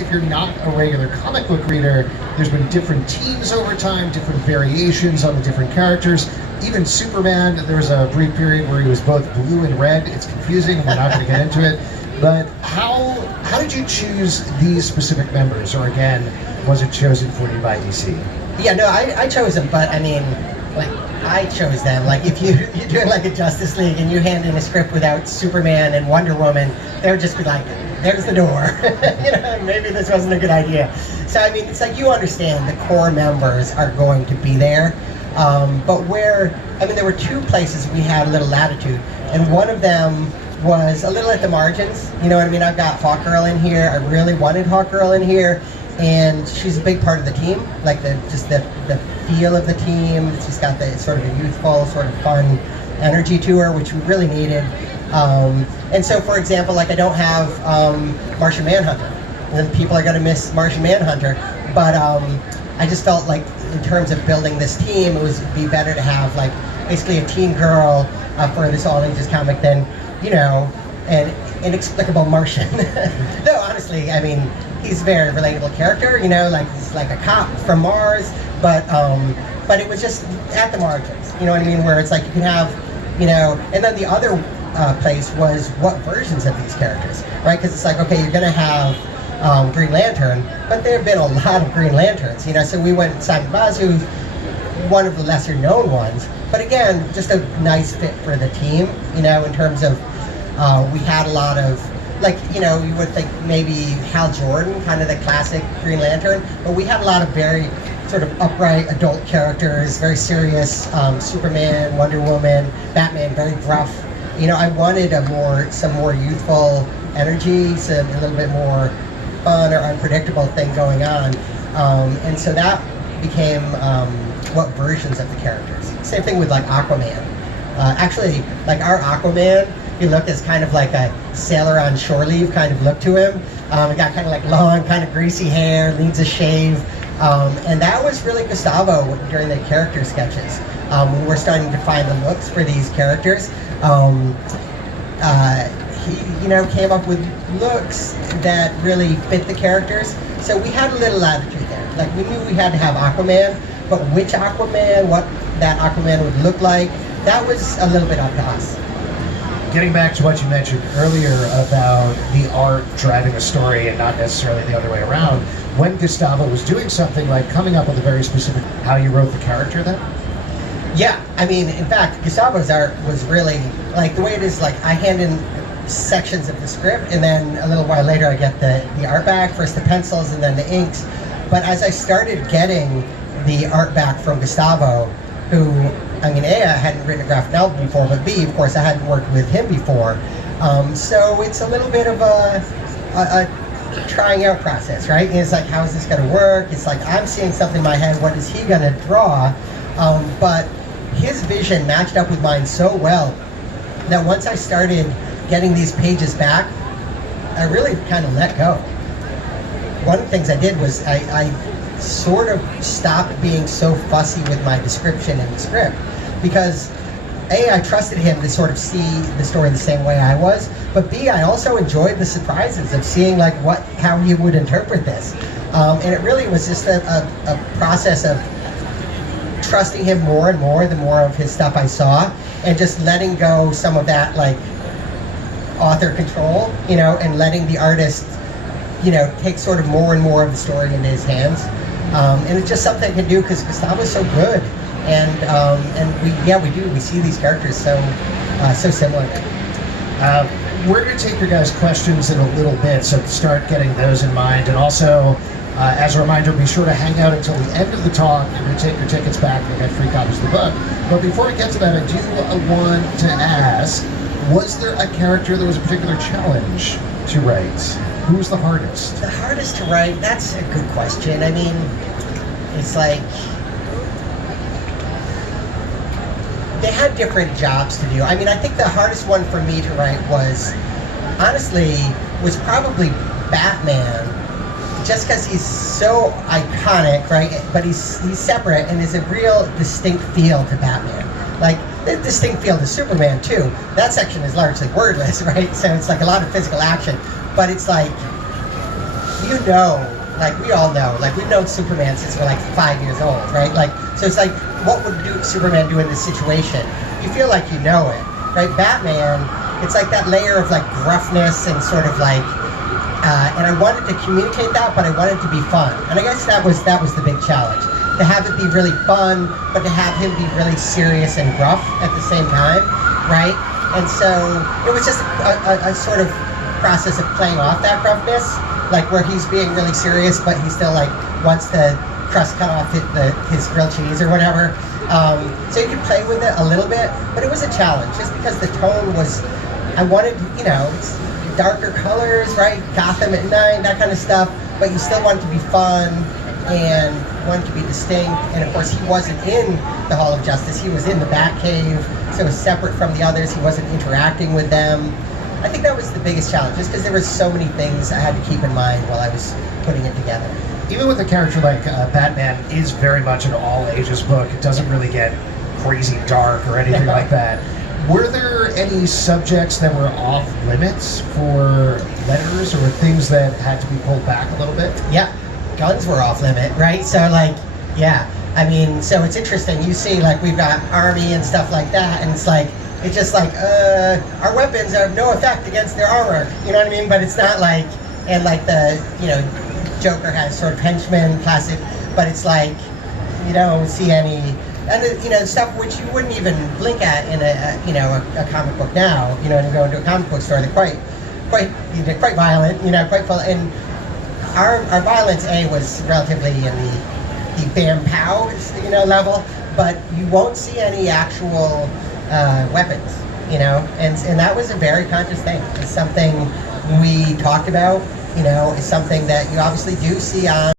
if you're not a regular comic book reader, there's been different teams over time, different variations on the different characters. Even Superman, there was a brief period where he was both blue and red. It's confusing, and we're not going to get into it. But how did you choose these specific members, or again, was it chosen for you by DC? Yeah, no, I chose them, but I mean, like, I chose them. Like, if you're doing like a Justice League and you hand in a script without Superman and Wonder Woman, they would just be like, there's the door. You know, maybe this wasn't a good idea. So, I mean, it's like, you understand the core members are going to be there. But there were two places we had a little latitude, and one of them was a little at the margins. You know what I mean? I've got Hawkgirl in here. I really wanted Hawkgirl in here, and she's a big part of the team. Like the feel of the team. She's got the sort of a youthful, sort of fun energy to her, which we really needed. And so, for example, like, I don't have Martian Manhunter, and then people are going to miss Martian Manhunter. But I just felt like, in terms of building this team, it would be better to have, like, basically a teen girl for this all-ages comic than, you know, an inexplicable Martian. No, honestly, I mean, he's a very relatable character, you know, like, he's like a cop from Mars, but it was just at the margins, you know what I mean, where it's like you can have, you know, and then the other place was what versions of these characters, right? Because it's like, okay, you're going to have Green Lantern, but there have been a lot of Green Lanterns, you know, so we went Simon Baz, who's one of the lesser known ones, but again, just a nice fit for the team, you know, in terms of we had a lot of, like, you know, you would think maybe Hal Jordan, kind of the classic Green Lantern, but we had a lot of very sort of upright adult characters, very serious, Superman, Wonder Woman, Batman, very gruff. You know, I wanted some more youthful energy, a little bit more fun or unpredictable thing going on, and so that became what versions of the characters. Same thing with, like, Aquaman. Actually, like, our Aquaman, he looked as kind of like a sailor on shore leave kind of look to him. He got kind of like long, kind of greasy hair, needs a shave. And that was really Gustavo during the character sketches. When we're starting to find the looks for these characters, he, you know, came up with looks that really fit the characters. So we had a little latitude there. Like, we knew we had to have Aquaman, but which Aquaman, what that Aquaman would look like, that was a little bit up to us. Getting back to what you mentioned earlier about the art driving a story and not necessarily the other way around, when Gustavo was doing something like coming up with a very specific, how you wrote the character then? Yeah, I mean, in fact, Gustavo's art was really, like, the way it is, like, I hand in sections of the script, and then a little while later I get the art back, first the pencils and then the inks. But as I started getting the art back from Gustavo, who, I mean, A, I hadn't written a graphic novel before, but B, of course, I hadn't worked with him before. So it's a little bit of a trying out process, right? And it's like, how is this going to work? It's like, I'm seeing something in my head, what is he going to draw? But his vision matched up with mine so well that once I started getting these pages back, I really kind of let go. One of the things I did was I sort of stopped being so fussy with my description in the script, because A, I trusted him to sort of see the story the same way I was, but B, I also enjoyed the surprises of seeing, like, how he would interpret this. And it really was just a process of trusting him more and more the more of his stuff I saw, and just letting go some of that, like, author control, you know, and letting the artist, you know, take sort of more and more of the story into his hands. And it's just something I can do because Gustavo's so good, and we see these characters so similar. We're going to take your guys' questions in a little bit, so start getting those in mind. And also, as a reminder, be sure to hang out until the end of the talk. You're going to take your tickets back and get free copies of the book. But before we get to that, I do want to ask, was there a character that was a particular challenge to write? Who was the hardest? The hardest to write? That's a good question. I mean, it's like, they had different jobs to do. I mean, I think the hardest one for me to write was probably Batman, just because he's so iconic, right? But he's separate, and there's a real distinct feel to Batman. Like, the distinct feel to Superman, too. That section is largely wordless, right? So it's like a lot of physical action. But it's like, you know, like we all know, like we've known Superman since we're like 5 years old, right? Like, so it's like, what would Superman do in this situation? You feel like you know it, right? Batman, it's like that layer of like gruffness and sort of like, and I wanted to communicate that, but I wanted to be fun. And I guess that was the big challenge. To have it be really fun, but to have him be really serious and gruff at the same time, right? And so it was just a sort of process of playing off that gruffness, like where he's being really serious, but he still like wants the crust cut off his grilled cheese or whatever. So you could play with it a little bit, but it was a challenge just because the tone was, I wanted, you know, darker colors, right? Gotham at night, that kind of stuff, but you still want it to be fun and wanted to be distinct. And of course, he wasn't in the Hall of Justice. He was in the Batcave, so it was separate from the others. He wasn't interacting with them. I think that was the biggest challenge, just because there were so many things I had to keep in mind while I was putting it together. Even with a character like Batman is very much an all-ages book. It doesn't really get crazy dark or anything like that. Were there any subjects that were off limits for letters, or things that had to be pulled back a little bit? Yeah, guns were off limit, right? So like, yeah, I mean, so it's interesting. You see, like, we've got army and stuff like that, and it's like, it's just like, our weapons have no effect against their armor. You know what I mean? But it's not like, and like the, you know, Joker has sort of henchmen, classic, but it's like, you don't see any, and you know, stuff which you wouldn't even blink at in a comic book now. You know, when you go into a comic book store, they're quite violent. You know, quite full. And our violence was relatively in the bam pow, you know, level, but you won't see any actual weapons. You know, and that was a very conscious thing. It's something we talked about. You know, it's something that you obviously do see on